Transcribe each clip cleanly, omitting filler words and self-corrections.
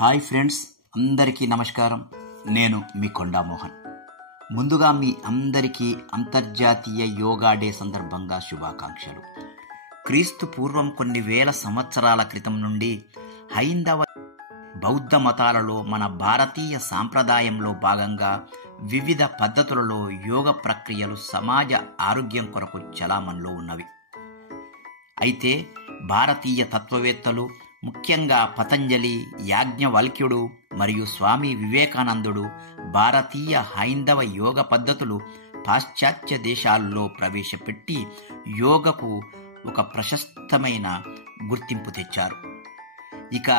Hi friends, అందరికీ నమస్కారం. నేను మీ కొండా మోహన్. ముందుగా మీ అందరికీ అంతర్జాతీయ యోగా డే సందర్భంగా శుభాకాంక్షలు. క్రీస్తు పూర్వం కొన్ని వేల సంవత్సరాల క్రితం నుండి హైందవ బౌద్ధ మతాలలో మన భారతీయ సాంప్రదాయంలో భాగంగా వివిధ పద్ధతులలో యోగ ప్రక్రియలు సమాజ ఆరోగ్యం కొరకు చలామణిలో ఉన్నవి. అయితే భారతీయ తత్వవేత్తలు, ముఖ్యంగా పతంజలి, యాజ్ఞవల్క్యుడు మరియు స్వామి వివేకానందుడు భారతీయ హైందవ యోగ పద్ధతులు పాశ్చాత్య దేశాల్లో ప్రవేశపెట్టి యోగకు ఒక ప్రశస్తమైన గుర్తింపు తెచ్చారు. ఇక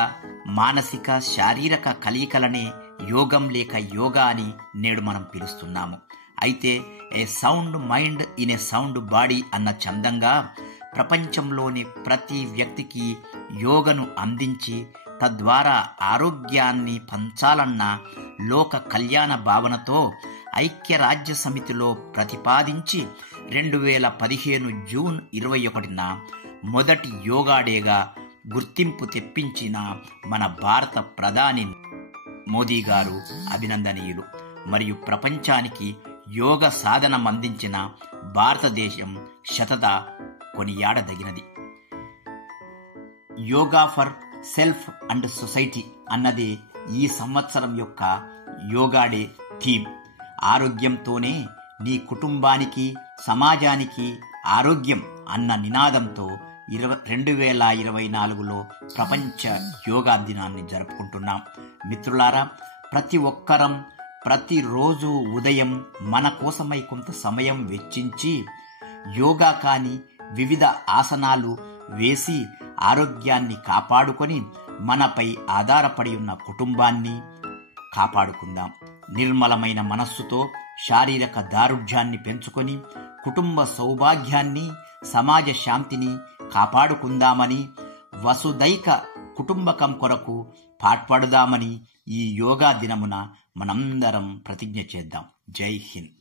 మానసిక శారీరక కలయికలనే యోగం లేక యోగా అని నేడు మనం పిలుస్తున్నాము. అయితే a sound mind in a sound body అన్న చందంగా ప్రపంచంలోని ప్రతి వ్యక్తికి యోగను అందించి తద్వారా ఆరోగ్యాన్ని పంచాలన్న లోక కళ్యాణ భావనతో ఐక్యరాజ్య సమితిలో ప్రతిపాదించి 2015 జూన్ 21న మొదటి యోగా డేగా గుర్తింపు తెప్పించిన మన భారత ప్రధాని మోదీ గారు అభినందనీయులు. మరియు ప్రపంచానికి యోగ సాధనం అందించిన భారతదేశం శతద కొనియాడదగినది. Yoga for self and society అన్నది ఈ సంవత్సరం యొక్క యోగా డే థీమ్. ఆరోగ్యంతోనే నీ కుటుంబానికి, సమాజానికి ఆరోగ్యం అన్న నినాదంతో 2024లో ప్రపంచ యోగా దినాన్ని జరుపుకుంటున్నాం. మిత్రులారా, ప్రతి ఒక్కరం ప్రతిరోజు ఉదయం మన కోసమై కొంత సమయం వెచ్చించి యోగా కానీ వివిధ ఆసనాలు వేసి ఆరోగ్యాన్ని కాపాడుకొని మనపై ఆధారపడి ఉన్న కుటుంబాన్ని కాపాడుకుందాం. నిర్మలమైన మనస్సుతో శారీరక దారుఢ్యాన్ని పెంచుకొని కుటుంబ సౌభాగ్యాన్ని, సమాజ శాంతిని కాపాడుకుందామని, వసుదైక కుటుంబకం కొరకు పాటుపడదామని ఈ యోగా దినమున మనందరం ప్రతిజ్ఞ చేద్దాం. జై హింద్.